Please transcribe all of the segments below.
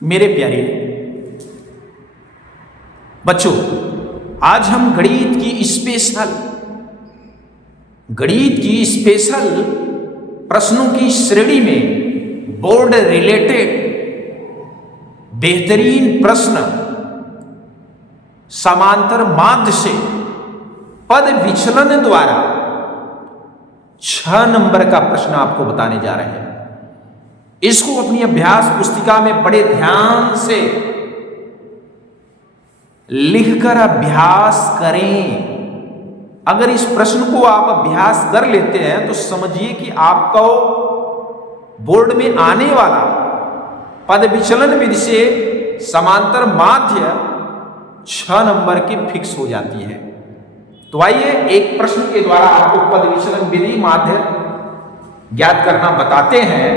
मेरे प्यारे बच्चों, आज हम गणित की स्पेशल प्रश्नों की श्रेणी में बोर्ड रिलेटेड बेहतरीन प्रश्न समांतर माध्य से पद विचलन द्वारा 6 नंबर का प्रश्न आपको बताने जा रहे हैं। इसको अपनी अभ्यास पुस्तिका में बड़े ध्यान से लिखकर अभ्यास करें। अगर इस प्रश्न को आप अभ्यास कर लेते हैं तो समझिए कि आपको बोर्ड में आने वाला पद विचलन विधि से समांतर माध्य 6 नंबर की फिक्स हो जाती है। तो आइए एक प्रश्न के द्वारा आपको पद विचलन विधि माध्य ज्ञात करना बताते हैं।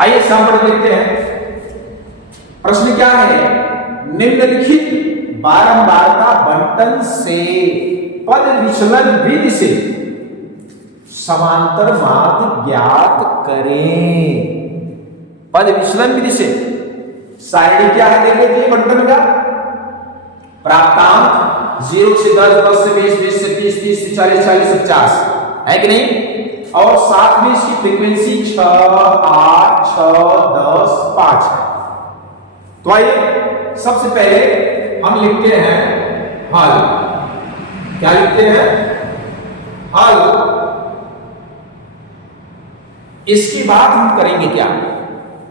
आइए सामने देखते हैं प्रश्न क्या है। निम्नलिखित बारंबारता बंटन से पद विचलन विधि से समांतर माध्य ज्ञात करें। पद विचलन विधि से सारणी क्या है देख लीजिए बंटन का। प्राप्तांक 0 से 10, 10 से 20, 20 से 30, 30 से 40, 40 से 50 है कि नहीं। और साथ में इसकी फ्रीक्वेंसी 6, 8, 6, 10, 5 है। तो आइए सबसे पहले हम लिखते हैं हल। क्या लिखते हैं? हल। इसके बाद हम करेंगे क्या,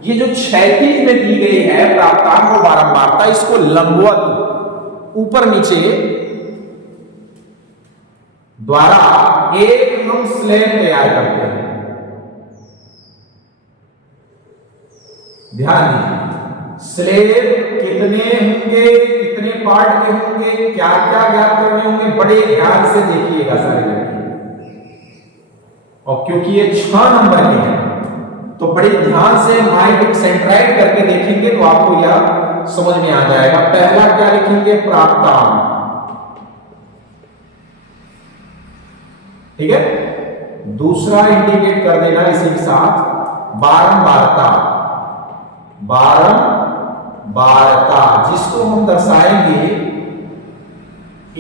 ये जो क्षैतिज में दी गई है प्राप्तांक और बारंबारता, इसको लंबवत ऊपर नीचे द्वारा एक हम स्लैब तैयार करते हैं। ध्यान दीजिए, स्लैब कितने होंगे, कितने पार्ट के होंगे, क्या क्या ज्ञात करने होंगे, बड़े ध्यान से देखिएगा सारे लड़के। और क्योंकि ये 6 नंबर के हैं तो बड़े ध्यान से माइंड सेंट्राइड करके देखेंगे तो आपको यह समझ में आ जाएगा। पहला क्या लिखेंगे? प्राप्तांक। ठीक है। दूसरा इंडिकेट कर देना इसी के साथ बारंबारता। बारंबारता जिसको हम दर्शाएंगे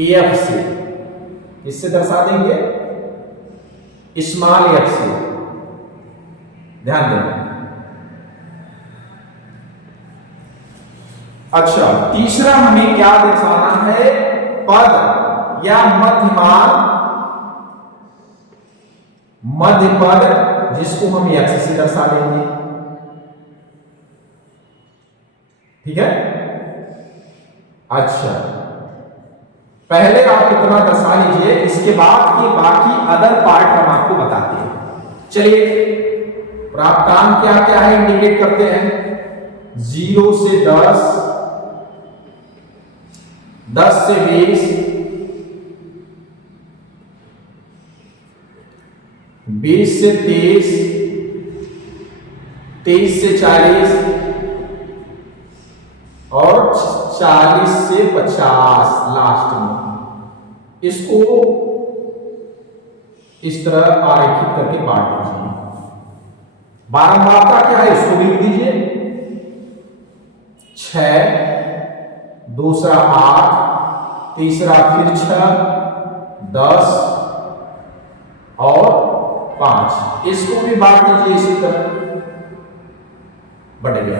एफ से। इससे दर्शा देंगे स्मॉल एफ से। ध्यान देना। अच्छा, तीसरा हमें क्या दर्शाना है? पद या मध्यमान मध्य पद, जिसको हम एक्स से दर्शा देंगे। ठीक है। अच्छा, पहले आप इतना दर्शा लीजिए, इसके बाद के बाकी अदर पार्ट हम आपको बताते हैं। चलिए, प्राप्तांक क्या क्या है इंडिकेट करते हैं। 0 से 10, 10 से 20, 20 से 30, 30 से 40 और 40 से 50 लास्ट में। इसको इस तरह आरेखित करके बांट दीजिए। बारंबारता क्या है इसको भी लिख दीजिए। 6, दूसरा 8, तीसरा फिर 6, 10 और 5। इसको भी बांट दीजिए इसी तरह, बट गया।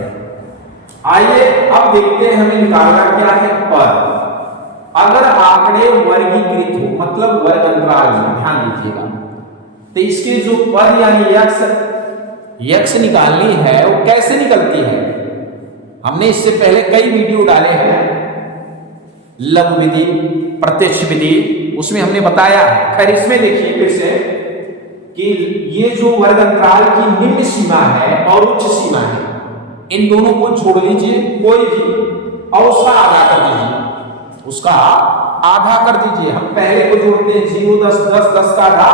आइए अब देखते हैं हमें निकालना क्या है पद। अगर आंकड़े वर्गीकृत हो, मतलब वर्ग अंतराल में, ध्यान दीजिएगा, तो इसके जो पद यानी यक्ष निकालनी है वो कैसे निकलती है। हमने इससे पहले कई वीडियो डाले हैं, लघु विधि, प्रत्यक्ष विधि, उसमें हमने बताया है। खैर इसमें देखिए फिर से कि ये जो वर्ग अंतराल की निम्न सीमा है और उच्च सीमा है, इन दोनों को छोड़ लीजिए कोई भी और उसका आधा कर दीजिए। उसका आधा कर दीजिए। हम पहले को जोड़ते हैं 0, 10, 10, 10 का आधा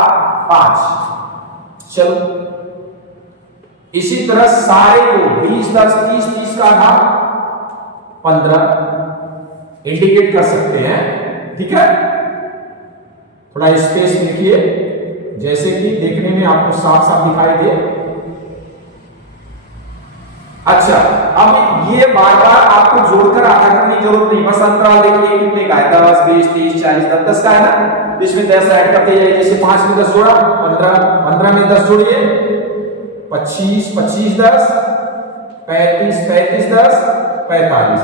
5। चलो, इसी तरह सारे को 20, 10, 30, 30 का आधा 15 इंडिकेट कर सकते हैं। ठीक है। थोड़ा स्पेस लिखिए जैसे कि देखने में आपको साफ साफ दिखाई दे। अच्छा, अब ये बार बार आपको जोड़कर आधा करने की जरूरत नहीं, बस अंतराल देखिए कितने का है, 10 20 30 40 10 का है ना, इसमें 10 ऐड करते जाइए। जैसे 5 में 10 जोड़ा 15, 15 में 10 जोड़िए 25, 25 10 35, 35 10 45,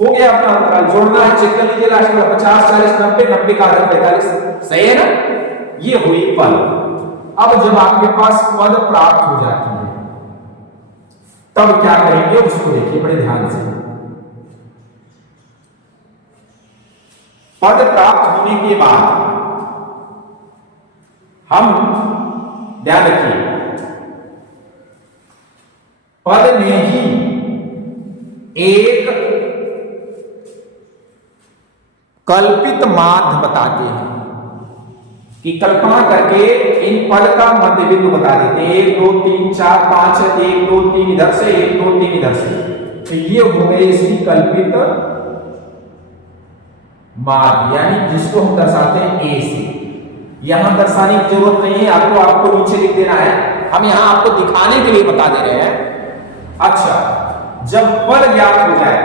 हो गया अपना अंतराल। जोड़ना है, चेक कर लीजिए लास्ट में 50 40 90, 90 का आधा 45, सही है ना। ये हुई पद। अब जब आपके पास पद प्राप्त हो जाती है तब क्या करेंगे उसको देखिए बड़े ध्यान से। पद प्राप्त होने के बाद हम ध्यान रखिए, पद में ही एक कल्पित माध्य बताते हैं कि कल्पना करके इन पद का मध्य बिंदु बता देते हैं, 1 2 3 4 5 1 2 3 इधर से 1 2 3 इधर से, तो ये हो गए इसकी कल्पित माध्य, यानी जिसको हम दर्शाते हैं ए से। यहां दर्शाने की जरूरत नहीं है आपको, आपको नीचे लिख देना है, हम यहां आपको दिखाने के लिए बता दे रहे हैं। अच्छा, जब पद ज्ञात हो जाए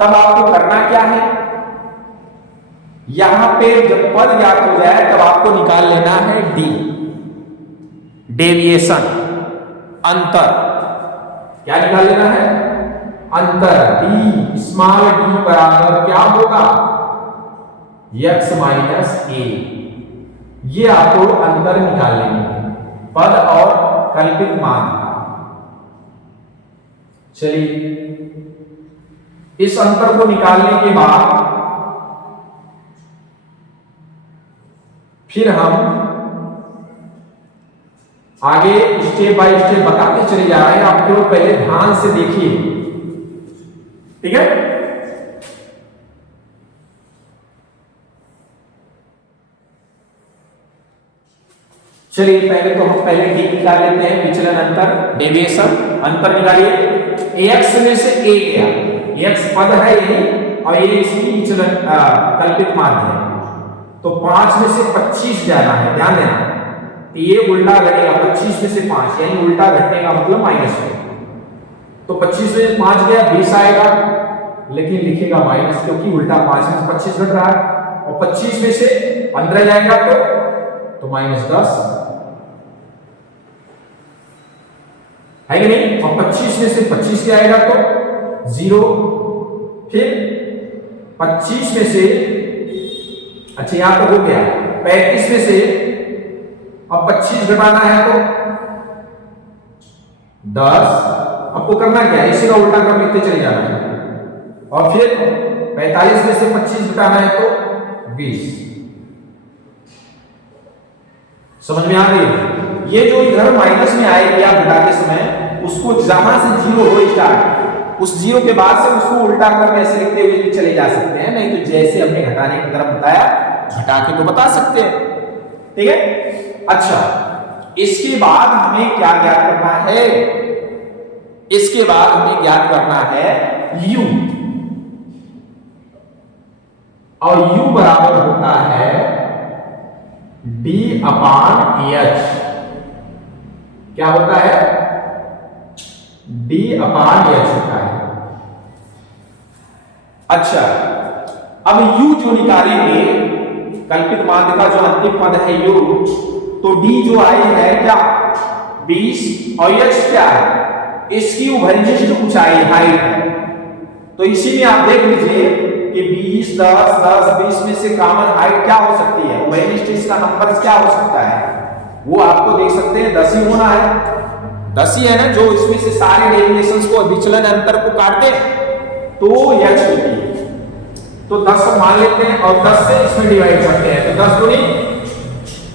तब आपको करना क्या है, यहां पे जब पद ज्ञात हो जाए तब आपको निकाल लेना है डी, डेविएशन, अंतर। क्या निकाल लेना है, अंतर। डी स्मॉल डी बराबर क्या होगा, x माइनस ए। ये आपको अंतर निकाल लेंगे पद और कल्पित मान का। चलिए, इस अंतर को निकालने के बाद फिर हम आगे स्टेप बाय स्टेप बताते चले जा रहे हैं, आप लोग पहले ध्यान से देखिए, ठीक है। चलिए पहले तो हम पहले डी निकाल लेते हैं, विचलन अंतर, डेविएशन, अंतर निकालिए। x में से a गया, x पद है ये और ये इसकी विचलन कल्पित माध्य है, तो 5 में से 25 जाना है, ध्यान देना। तो ये उल्टा घटेगा, 25 में से 5 यानी उल्टा घटने का मतलब माइनस है, तो 25 में 5 गया 20 आएगा, लेकिन लिखेगा माइनस क्योंकि उल्टा 5 में से 25 घट रहा है, और 25 में से 15 जाएगा तो माइनस 10 है कि नहीं, और 25 में से 25 जाएगा तो 0, फिर 25 में से, अच्छा यहां तो हो गया 35 में से अब 25 घटाना है तो 10, आपको करना क्या है, इसी का उल्टा क्रम लिखते चले जाना है, और फिर 45 में से 25 घटाना है तो 20। समझ में आ गई। ये जो इधर माइनस में आएगी आप घटाते समय, उसको जहां से 0 हो स्टार्ट, उस 0 के बाद से उसको उल्टा क्रम ऐसे लिखते हुए भी चले जा सकते हैं, नहीं तो जैसे हमने घटाने का क्रम बताया घटा के तो बता सकते हैं, ठीक है। अच्छा, इसके बाद हमें क्या ज्ञात करना है, इसके बाद हमें ज्ञात करना है u, और u बराबर होता है d/h। क्या होता है, d/h होता है। अच्छा, अब u जो निकालेंगे, कल्पित माध्य का जो अंतिम पद है u, तो d जो आई है क्या 20, और h क्या है, इसकी उभयनिष्ठ ऊंचाई हाइट है, तो इसी में आप देख लीजिए कि 20 10 10 20 में से कॉमन हाइट क्या हो सकती है, उभयनिष्ठ इसका नंबर क्या हो सकता है, वो आपको देख सकते हैं 10 ही होना है, 10 ही है ना, जो इसमें से सारे डेविएशंस को, विचलन अंतर को काटते तो h होती है, तो 10 मान लेते हैं और 10 से इसमें डिवाइड करते हैं, तो 10 दूनी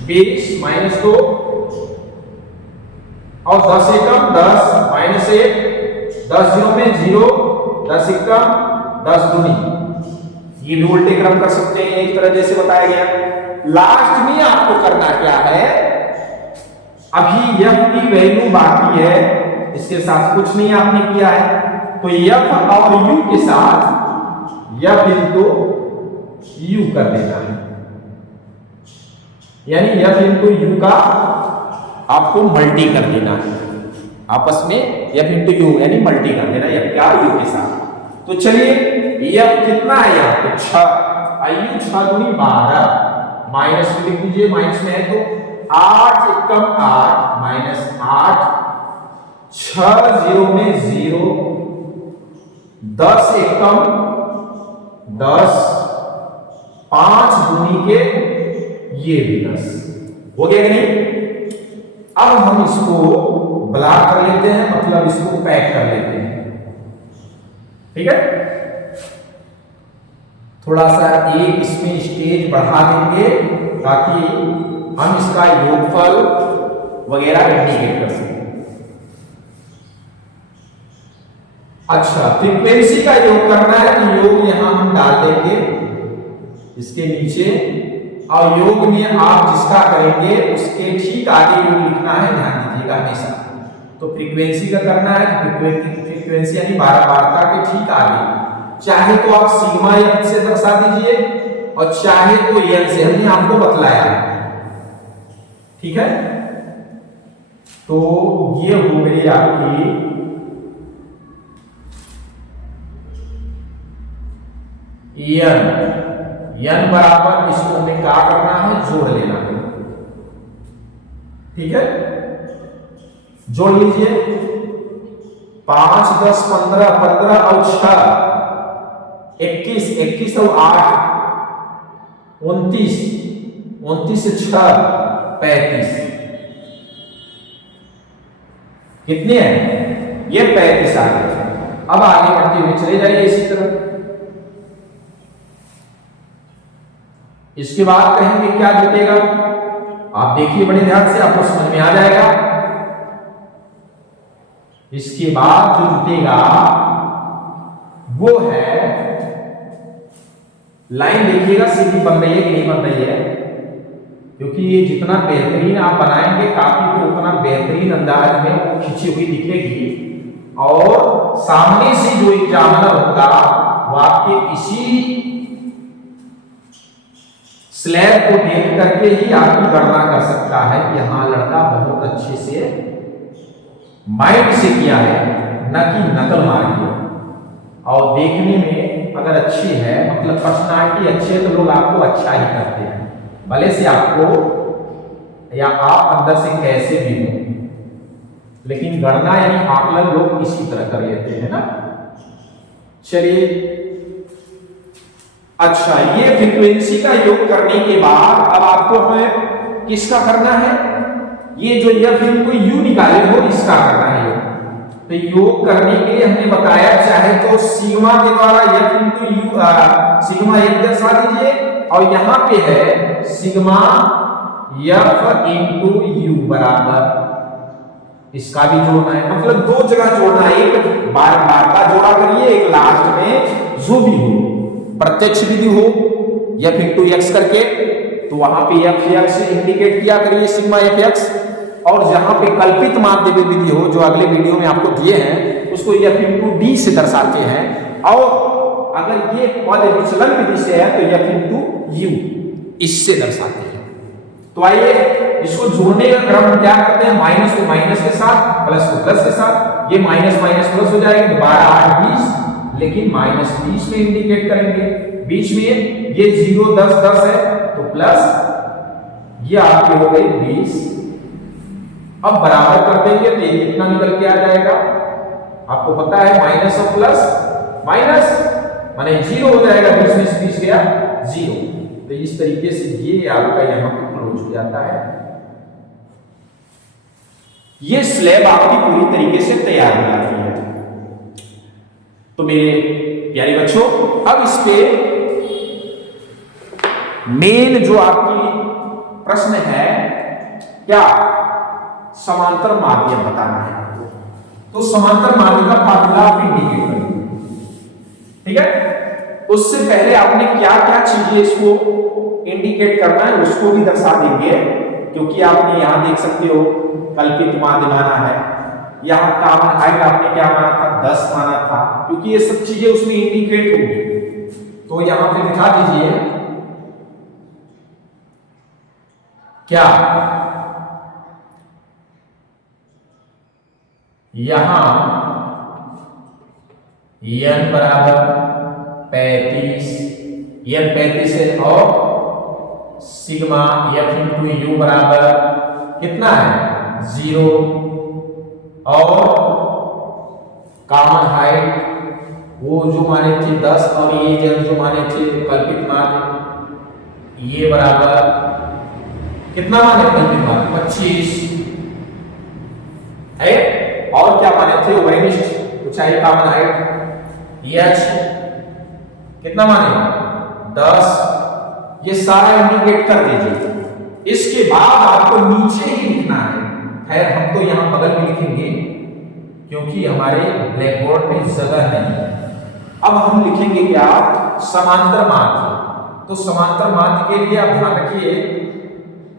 20 माइनस 2 और 10 एकम 10 माइनस 1, 10 0 में 0, 10 एकम 10 दूनी, ये भी उल्टे क्रम कर सकते हैं एक तरह जैसे बताया गया। लास्ट में आपको करना क्या है, अभी f की वैल्यू बाकी है, इसके साथ कुछ नहीं आपने किया है, तो f और u के साथ f इंटू u कर देना है, यानी f इंटू u का आपको मल्टी कर देना है। आपस में f इंटू यू यानी मल्टी कर देना f क्या u के साथ। तो चलिए f कितना है यहाँ पे 6 आयु 6 दूनी 12 माइनस में लिख दीजिए, माइनस में है तो 8 एकम 8 माइनस 8 6 0 में 0 10 एकम 10 5 दूनी के ये भी 10 हो गया कि नहीं। अब हम इसको ब्लॉक कर लेते हैं, मतलब इसको पैक कर लेते हैं, ठीक है। थोड़ा सा एक इसमें स्टेज बढ़ा देंगे ताकि हम इसका योगफल वगैरह इंडिकेट कर सकें। अच्छा, फ्रीक्वेंसी का योग करना है तो योग यहां हम डाल देंगे इसके नीचे, और योग में आप जिसका करेंगे उसके ठीक आगे योग लिखना है, ध्यान दीजिएगा हमेशा। तो फ्रीक्वेंसी का करना है तो फ्रीक्वेंसी यानी बारंबारता के ठीक आगे, चाहे तो आप सिग्मा एफ से दर्शा दीजिए और चाहे तो एन से, हमने आपको बतलाया है, ठीक है। तो ये हो गई आपकी एन बराबर, इसको हमें क्या करना है, जोड़ लेना है, ठीक है। जोड़ लीजिए 5 10 15 15 और 6 21 21 और 8 29 29 से 6 35, कितने हैं ये 35 आ गए। अब आगे बढ़ते हुए चले जाइए इसी तरह, इसके बाद कहेंगे क्या जुटेगा, आप देखिए बड़े ध्यान से, आपको समझ में आ जाएगा। इसके बाद जो जुटेगा वो है लाइन, देखिएगा सीधी बन रही है कि नहीं बन रही है, क्योंकि ये जितना बेहतरीन आप बनाएंगे काफी तो उतना बेहतरीन अंदाज में वो खिंची हुई दिखेगी, और सामने से जो एग्जामिनर होगा वो आपके इसी स्लैब को देख करके ही आपकी गणना कर सकता है कि हाँ लड़का बहुत अच्छे से माइंड से किया है, न कि नकल मार दिया। और देखने में अगर अच्छी है, मतलब पर्सनालिटी अच्छी है, तो लोग आपको अच्छा ही करते हैं, भले से आपको या आप अंदर से कैसे भी हो, लेकिन गणना यानी आकलन लोग इसी तरह कर लेते हैं ना। चलिए, अच्छा, ये फ्रीक्वेंसी का योग करने के बाद अब आपको हमें किसका करना है, ये जो एफ इनटू यू निकाले हो इसका करना है योग। तो योग करने के लिए हमने बताया चाहे तो सिग्मा के द्वारा F into you sigma F दर्शा दीजिए, और यहां पे है सिग्मा एफ इनटू यू बराबर, इसका भी जोड़ना है, मतलब दो जगह जोड़ना है, एक बार का जोड़ा करिए, एक लास्ट में जो भी हो प्रत्यक्ष विधि हो एफ इंटू एक्स करके, तो वहां पे एफ एक्स इंडिकेट किया करिए सिग्मा एफ एक्स, और जहां पे कल्पित माध्य विधि हो जो अगले वीडियो में आपको दिए हैं उसको एफ इंटू डी से दर्शाते हैं, और अगर ये पद विचलन विधि से है तो एफ इंटू यू इससे दर्शाते हैं। तो आइए इसको जोड़ने का क्रम हम क्या करते हैं, माइनस को माइनस के साथ, प्लस को प्लस के साथ, ये माइनस माइनस प्लस हो जाएगा, 12 8 20, लेकिन माइनस 20 में इंडिकेट करेंगे, बीच में ये 0 10 10 है तो प्लस, ये आपके हो गए 20। अब बराबर कर देंगे तो ये कितना निकल के आ जाएगा, आपको पता है माइनस और प्लस माइनस माने 0 हो जाएगा, 20 में 20 गया 0। तो इस तरीके से ये आपका यहां पे क्लोज हो जाता है। ये स्लैब आपकी पूरी तरीके से तैयार हो जाती है। तो मेरे प्यारे बच्चों, अब इस पे मेन जो आपकी प्रश्न है क्या, समांतर माध्यम बताना है आपको। तो समांतर माध्यम का फार्मूला आप इंडिकेट करेंगे, ठीक है। उससे पहले आपने क्या क्या चीजें इसको इंडिकेट करना है उसको भी दर्शा देंगे, क्योंकि आपने यहां देख सकते हो कल्पित माध्य माना है, यहां कॉमन हाइट आपने क्या माना था 10 माना था, क्योंकि ये सब चीजें उसमें इंडिकेट होंगी। तो यहां पे दिखा दीजिए क्या, यहां n बराबर 35, n 35 है और सिग्मा f इंटू यू बराबर कितना है 0 और कॉमन हाइट वो जो माने थे 10 और ये जो माने थे कल्पित मान ये बराबर कितना माने कल्पित मान 25 है और क्या माने थे वरिष्ठ ऊंचाई कॉमन हाइट h कितना माने 10 ये सारा इंडिकेट कर दीजिए। इसके बाद आपको नीचे ही लिखना है, खैर हम तो यहां बगल में लिखेंगे क्योंकि हमारे ब्लैक बोर्ड में जगह नहीं है। अब हम लिखेंगे क्या समांतर माध्य। तो समांतर माध्य के लिए आप ध्यान रखिए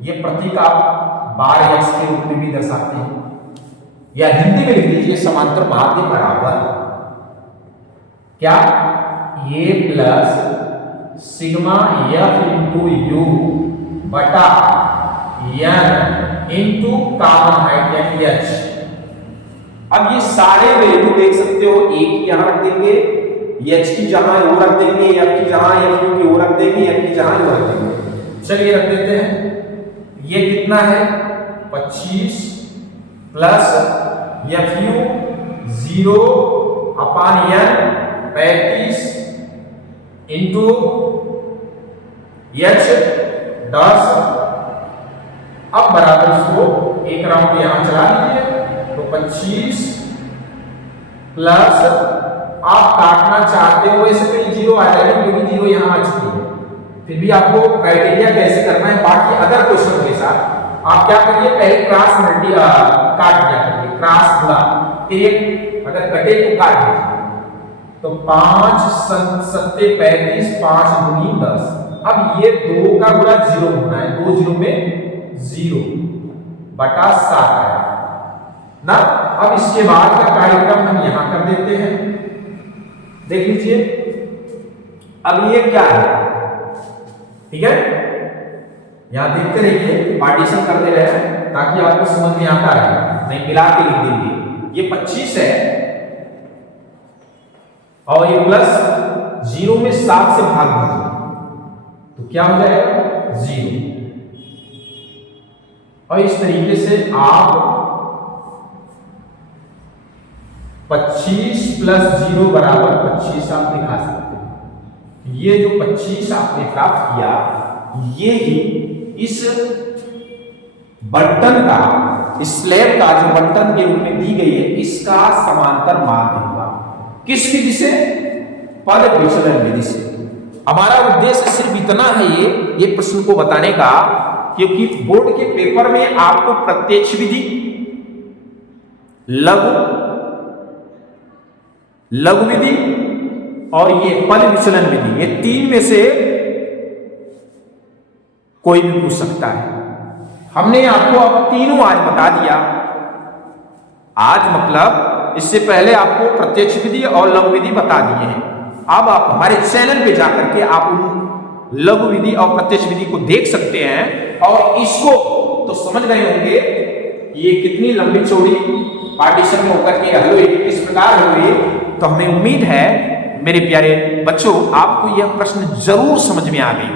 ये प्रतीक आप बार एक्स के रूप में भी दर्शाते हैं या हिंदी में लिख दीजिए समांतर माध्य बराबर क्या ये plus sigma F into you बटा एन इंटू कॉमन हाइट यानी एच। अब ये सारे वैल्यू देख सकते हो एक यहां रख देंगे एच की जगह वो रख देंगे एफ की जगह एफ यू की वो रख देंगे एफ की जगह वो रख देंगे। चलिए रख देते हैं ये कितना है 25 plus F you 0 upon N 35 into H 10। अब बराबर इसको एक राउंड यहां चला दीजिए तो 25 प्लस आप काटना चाहते हो वैसे तो जीरो आ जाएगा क्योंकि जीरो यहां आ चुकी है, फिर भी आपको क्राइटेरिया कैसे करना है बाकी अदर क्वेश्चन के साथ आप क्या करिए पहले क्रॉस मल्टी काट दिया करिए क्रॉस गुणा फिर अगर कटे तो काट दीजिए तो 5 सत्ते 35 5 दूनी 10। अब ये 2 का गुणा 0 होना है 2 0 में 0 बटा 7 है ना। अब इसके बाद का कार्यक्रम हम यहां कर देते हैं देख लीजिए। अब ये क्या है ठीक है यहां देखते रहिए पार्टीशन करते रहे ताकि आपको समझ में आता रहे नहीं मिला के लिख देंगे। ये 25 है और ये प्लस 0 में 7 से भाग दीजिए तो क्या हो जाएगा 0 और इस तरीके से आप 25 प्लस 0 बराबर 25 आप दिखा सकते हैं। ये जो 25 आपने प्राप्त किया ये ही इस बंटन का स्लैब का जो बंटन के रूप में दी गई है इसका समांतर माध्य होगा किस विधि से पद विचलन विधि से। हमारा उद्देश्य सिर्फ इतना है ये प्रश्न को बताने का क्योंकि बोर्ड के पेपर में आपको प्रत्यक्ष विधि लघु विधि और ये पद विचलन विधि ये 3 में से कोई भी पूछ सकता है। हमने आपको अब तीनों आज बता दिया। आज मतलब इससे पहले आपको प्रत्यक्ष विधि और लघु विधि बता दिए हैं। अब आप हमारे चैनल पे जाकर के आप उन लघु विधि और प्रत्यक्ष विधि को देख सकते हैं और इसको तो समझ गए होंगे ये कितनी लंबी चौड़ी पार्टीशन में होकर के हल हुई किस प्रकार हुई। तो हमें उम्मीद है मेरे प्यारे बच्चों आपको यह प्रश्न जरूर समझ में आ गई।